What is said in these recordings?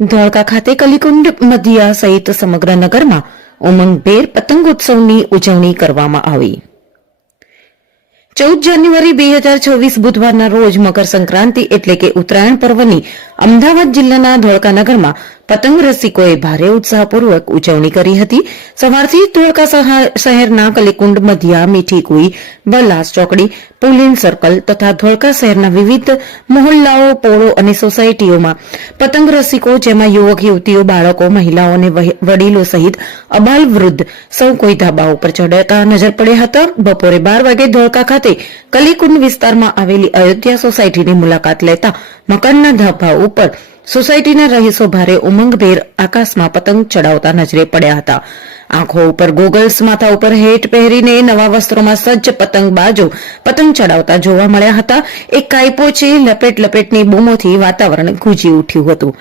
ધોળકા ખાતે કલિકુંડ મધ્યા સહિત સમગ્ર નગરમાં ઉમંગભેર પતંગોત્સવની ઉજવણી કરવામાં આવી. ચૌદ જાન્યુઆરી બે હજાર છવ્વીસ બુધવારના રોજ મકર સંક્રાંતિ એટલે કે ઉત્તરાયણ પર્વની અમદાવાદ જિલ્લાના ધોળકા પતંગ રસિકોએ ભારે ઉત્સાહપૂર્વક ઉજવણી કરી હતી. સવારથી ધોળકા શહેરના કલીકુંડ મધ્યા મીઠીકુઈ બલાસ ચોકડી, પુલિન સર્કલ તથા ધોળકા શહેરના વિવિધ મહોલ્લાઓ, પોળો અને સોસાયટીઓમાં પતંગ રસિકો જેમાં યુવક, યુવતીઓ, બાળકો, મહિલાઓ અને વડીલો સહિત અબાલ વૃદ્ધ સૌ કોઈ ધાબા ઉપર ચડતા નજર પડ્યા હતા. બપોરે બાર વાગે ધોળકા ખાતે કલીકુંડ વિસ્તારમાં આવેલી અયોધ્યા સોસાયટીની મુલાકાત લેતા મકાનના ધાબા ઉપર સોસાયટીના રહીશો ભારે ઉમંગભેર આકાશમાં પતંગ ચડાવતા નજરે પડ્યા હતા. આંખો ઉપર ગોગલ્સ, માથા ઉપર હેટ પહેરીને નવા વસ્ત્રોમાં સજ્જ પતંગબાજો પતંગ ચડાવતા જોવા મળ્યા હતા. એક કાયપો છે લપેટ લપેટની બૂમોથી વાતાવરણ ગુંજી ઉઠ્યું હતું.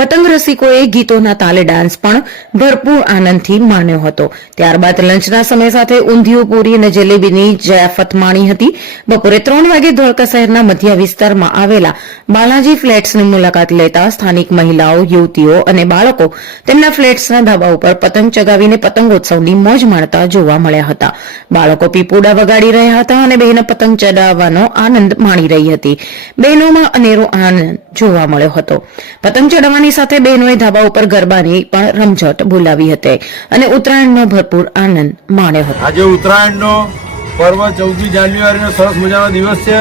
પતંગ રસિકોએ ગીતોના તાલે ડાન્સ પણ ભરપૂર આનંદથી માણ્યો હતો. ત્યારબાદ લંચના સમય સાથે ઊંધિયું પૂરી અને જલેબીની જયાફત માણી હતી. બપોરે ત્રણ વાગે ધોળકા શહેરના મધ્ય વિસ્તારમાં આવેલા બાલાજી ફ્લેટ્સની મુલાકાત લેતા સ્થાનિક મહિલાઓ, યુવતીઓ અને બાળકો તેમના ફ્લેટ્સના ધાબા ઉપર પતંગ ચગાવીને પતંગોત્સવની મોજ માણતા જોવા મળ્યા હતા. બાળકો પીપુડા વગાડી રહ્યા હતા અને બહેનો પતંગ ચડાવવાનો આનંદ માણી રહી હતી. બહેનોમાં અનેરો આનંદ જોવા મળ્યો હતો. પતંગ ચડાવવાની સાથે બહેનોએ ધાબા ઉપર ગરબાની પણ રમઝટ બોલાવી હતી અને ઉત્તરાયણનો ભરપૂર આનંદ માણ્યો હતો. આજે ઉત્તરાયણનો પર્વ ચૌદમી જાન્યુઆરીનો સરસ મજાનો દિવસ છે.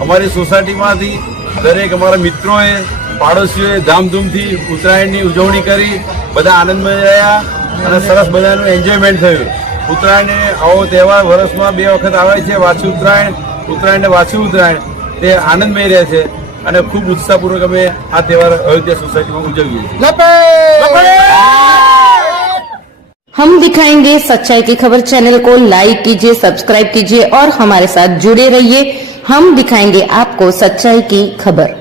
અમારી સોસાયટીમાંથી દરેક અમારા મિત્રોએ, પાડોશીઓએ ધામધૂમથી ઉત્તરાયણની ઉજવણી કરી. બધા આનંદમય રહ્યા અને સરસ બધાનું એન્જોયમેન્ટ થયું. ઉત્તરાયણ આવો તહેવાર વર્ષમાં બે વખત આવે છે. વાસી ઉત્તરાયણ ઉત્તરાયણ ને વાસી ઉત્તરાયણ. તે આનંદમય રહે છે. અને ખૂબ ઉત્સાહપૂર્વક અમે આ તહેવાર અયોધ્યા સોસાયટીમાં ઉજવીએ છીએ हम दिखाएंगे सच्चाई की खबर चैनल को लाइक कीजिए सब्सक्राइब कीजिए और हमारे साथ जुड़े रहिए हम दिखाएंगे आपको सच्चाई की खबर